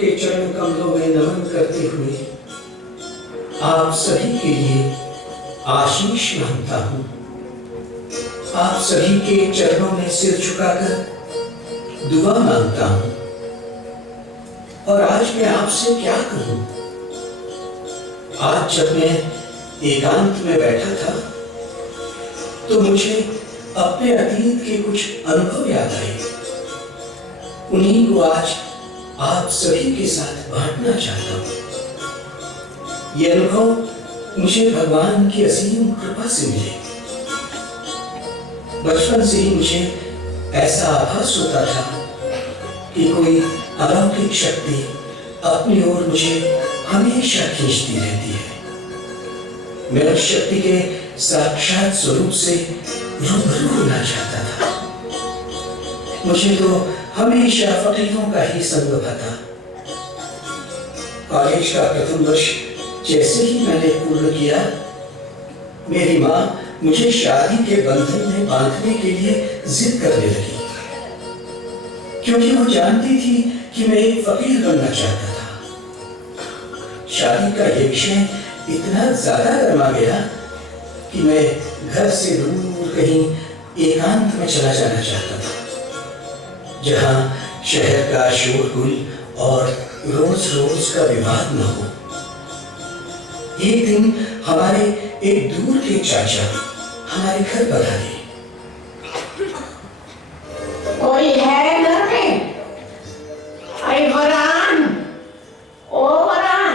के चरण कमलों में नमन करते हुए आप सभी के लिए आशीष मांगता हूं। आप सभी के चरणों में सिर झुकाकर दुआ मांगता हूं। और आज मैं आपसे क्या कहूं? आज जब मैं एकांत में बैठा था तो मुझे अपने अतीत के कुछ अनुभव याद आए। उन्हीं को आज आप सभी के साथ बांटना चाहता हूं। ये अनुभव मुझे भगवान की असीम कृपा से मिले। बचपन से ही मुझे ऐसा आभास होता था कि कोई अलौकिक शक्ति अपनी ओर मुझे हमेशा खींचती रहती है। मैं उस शक्ति के साक्षात स्वरूप से रूबरू होना चाहता था। मुझे तो हमेशा फकीरों का ही संग था। कॉलेज का प्रथम वर्ष जैसे ही मैंने पूर्ण किया, मेरी माँ मुझे शादी के बंधन में बांधने के लिए जिद करने लगी, क्योंकि वो जानती थी कि मैं एक फकीर बनना चाहता था। शादी का ये विषय इतना ज्यादा गर्मा गया कि मैं घर से दूर कहीं एकांत में चला जाना चाहता था, जहां शहर का शोरगुल और रोज रोज का विवाद न हो। एक दिन हमारे एक दूर के चाचा हमारे घर पधारे। कोई है घर में? अरे वरान, ओ वरान,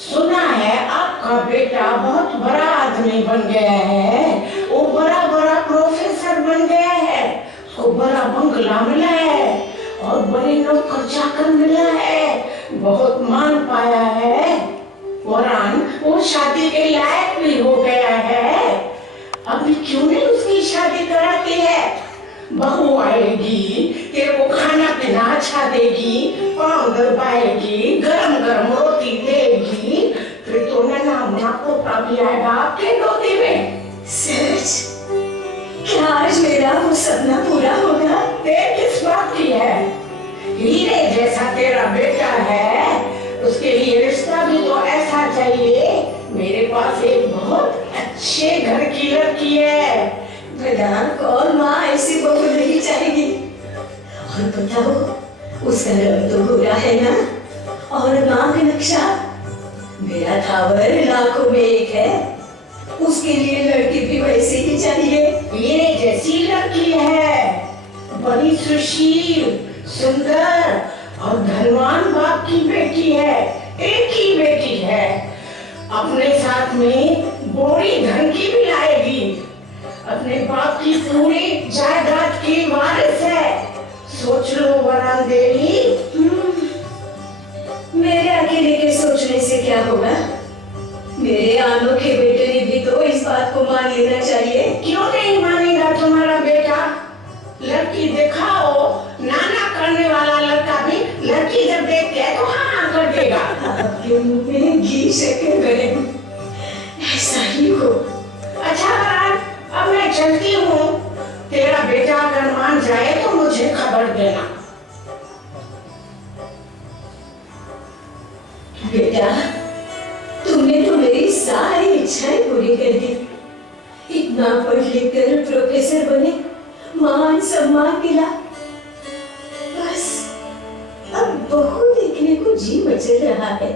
सुना है आपका बेटा बहुत बड़ा आदमी बन गया है। वो बड़ा बड़ा प्रोफेसर बन गया है। उसको बड़ा बंगला मिला है और बड़े नौकर चाकर मिला है। बहुत मान पाया है। वरान, वो शादी के लायक भी हो गया है। अभी क्यों नहीं उसकी शादी कराती है? बहू आएगी, तेरे को खाना पीना अच्छा देगी, पाँव दबाएगी, गरम गरम रोटी देगी, फिर तो नन्हा मुन्ना पोता भी आएगा आपके गोदी में। सच? क्या आज मेरा वो सपना पूरा होगा? देर किस बात की है? हीरे जैसा तेरा बेटा है, उसके लिए रिश्ता भी तो ऐसा चाहिए। मेरे पास एक बहुत अच्छे घर की लड़की है। भला कौन माँ ऐसी बहू नहीं चाहेगी? और बताओ, उसका रंग तो गोरा है ना? और माँ का नक्शा? मेरा थावर लाखों में एक है। उसके लिए लड़की भी वैसे ही चाहिए। हीरे जैसी लड़की है, बड़ी सुशील, सुंदर और धनवान बाप की बेटी है। एक ही बेटी है। अपने साथ में बोरी धन की भी लाएगी। अपने बाप की पूरी जायदाद की वारिस है। सोच लो वरान देवी। मेरे अकेले के सोचने से क्या होगा? मेरे अनोखे बेटे ने भी तो इस बात को मान लेना चाहिए। क्यों नहीं मानेगा तुम्हारा बेटा? लड़की दिखाओ, नाना करने वाला लड़का भी लड़की जब देखते है तो हाँ कर देगा। आपके मुंह में घी शक्कर गए, ऐसा ही हो। अच्छा वरान, अब मैं चलती हूँ। तेरा बेटा अगर मान जाए तो मुझे खबर देना। बेटा, तुमने तो मेरी सारी इच्छाएं पूरी कर दी। इतना पढ़ लिख कर प्रोफेसर बने, मान सम्मान मिला। बस अब बहू देखने को जी मचल रहा है।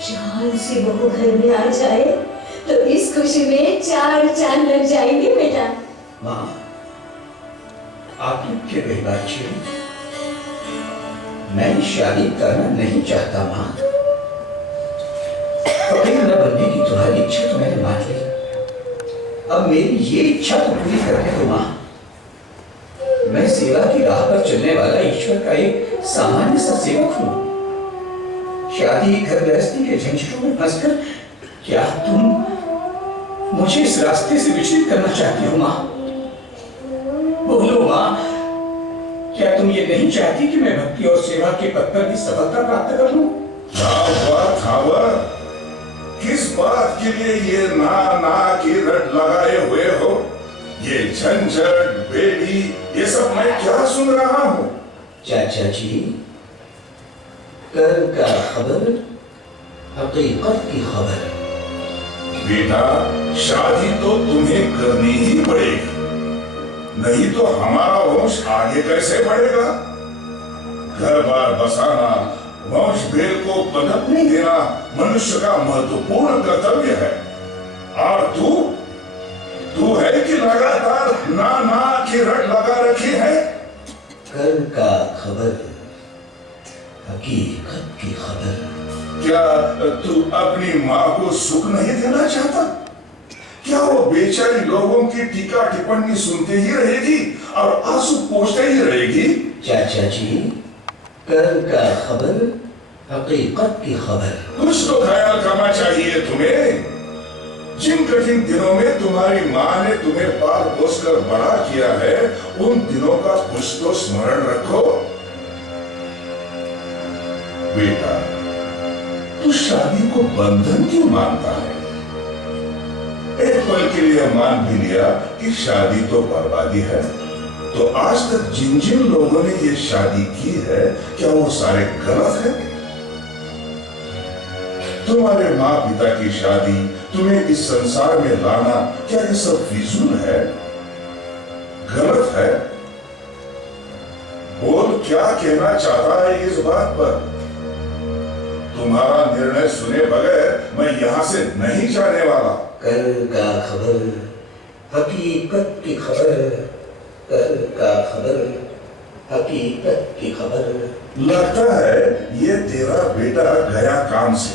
जान से बहू घर में आ जाए तो इस खुशी में 4 चांद लग जाएंगे बेटा। माँ, आपने क्यों गई बात छेड़ी? मैं शादी करना नहीं चाहता माँ। फकीर न बनने की तुम्हारी इच्छा तो मैंने मान ली। अब मेरी ये इच्छा तो पूरी करने दो माँ। मैं सेवा की राह पर चलने वाला ईश्वर का एक सामान्य सा सेवक हूँ। शादी घर गृहस्थी के झंझटों में फंसकर क्या तुम मुझे इस रास्ते से विचलित करना चाहती हो माँ? बोलो माँ, क्या तुम ये नहीं चाहती कि मैं भक्ति और सेवा के पथ पर भी सफलता प्राप्त कर लूं? किस बात के लिए ये ना की रट लगाए हुए हो? ये झंझट बेड़ी ये सब मैं क्या सुन रहा हूँ? चाचा जी, कर का खबर, हकीकत की खबर। बेटा, शादी तो तुम्हें करनी ही पड़ेगी, नहीं तो हमारा वंश आगे कैसे बढ़ेगा? घर बार बसाना, वंश बेल को पनपने देना मनुष्य का महत्वपूर्ण कर्तव्य है। और तू है कि लगातार ना की रट लगा रखी है? कर का खबर, हकीकत की खबर। क्या तू अपनी माँ को सुख नहीं देना चाहता? क्या वो बेचारी लोगों की टीका टिप्पणी सुनते ही रहेगी और आंसू पोंछते ही रहेगी? चाचा जी, कर का खबर, हकीकत की खबर। कुछ तो ख्याल करना चाहिए तुम्हें। जिन कठिन दिनों में तुम्हारी माँ ने तुम्हें पाल पोस कर बड़ा किया है, उन दिनों का कुछ तो स्मरण रखो। बेटा, तू शादी को बंधन क्यों मानता है? एक पल के लिए मान भी लिया कि शादी तो बर्बादी है, तो आज तक जिन जिन लोगों ने ये शादी की है, क्या वो सारे गलत है? तुम्हारे माँ पिता की शादी, तुम्हें इस संसार में लाना, क्या ये सब फिजूल है? गलत है? बोल, क्या कहना चाहता है इस बात पर? तुम्हारा निर्णय सुने बगैर मैं यहां से नहीं जाने वाला। कर का खबर, हकीकत की खबर। कर का खबर, हकीकत की खबर। लगता है ये तेरा बेटा गया काम से।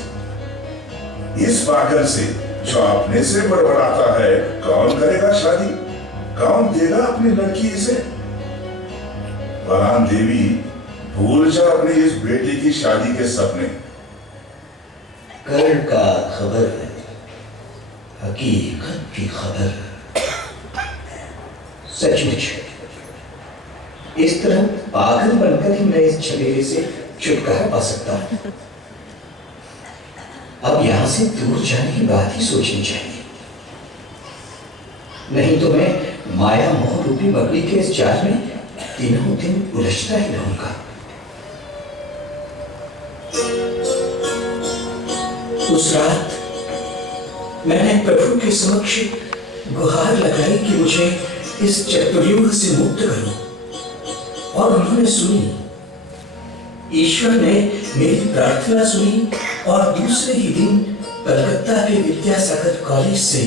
इस पागल से जो अपने से बड़बड़ाता है, कौन करेगा शादी? कौन देगा अपनी लड़की इसे? बरान देवी, भूल जा अपने इस बेटी की शादी के सपने। कर का खबर, हकीकत की खबर। सचमुच इस तरह पागल बनकर ही मैं इस झमेले से छुटकारा पा सकता हूं। अब यहां से दूर जाने की बात ही सोचनी चाहिए, नहीं तो मैं माया मोह रूपी मकड़ी के इस जाल में दिनों दिन उलझता ही रहूंगा। उस रात मैंने प्रभु के समक्ष गुहार लगाई कि मुझे इस चक्रव्यूह से मुक्त करो, और उन्होंने सुनी। ईश्वर ने मेरी प्रार्थना सुनी और दूसरे ही दिन कलकत्ता के विद्यासागर कॉलेज से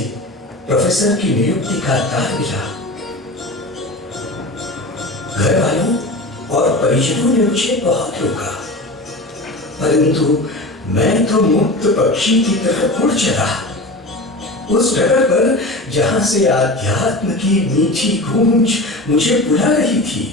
प्रोफेसर की नियुक्ति का तार मिला। घर वालों और परिजनों ने मुझे बहुत रोका, परंतु मैं तो मुक्त पक्षी की तरह उड़ चला उस डगर पर जहां से आध्यात्म की मीठी गूंज मुझे बुला रही थी।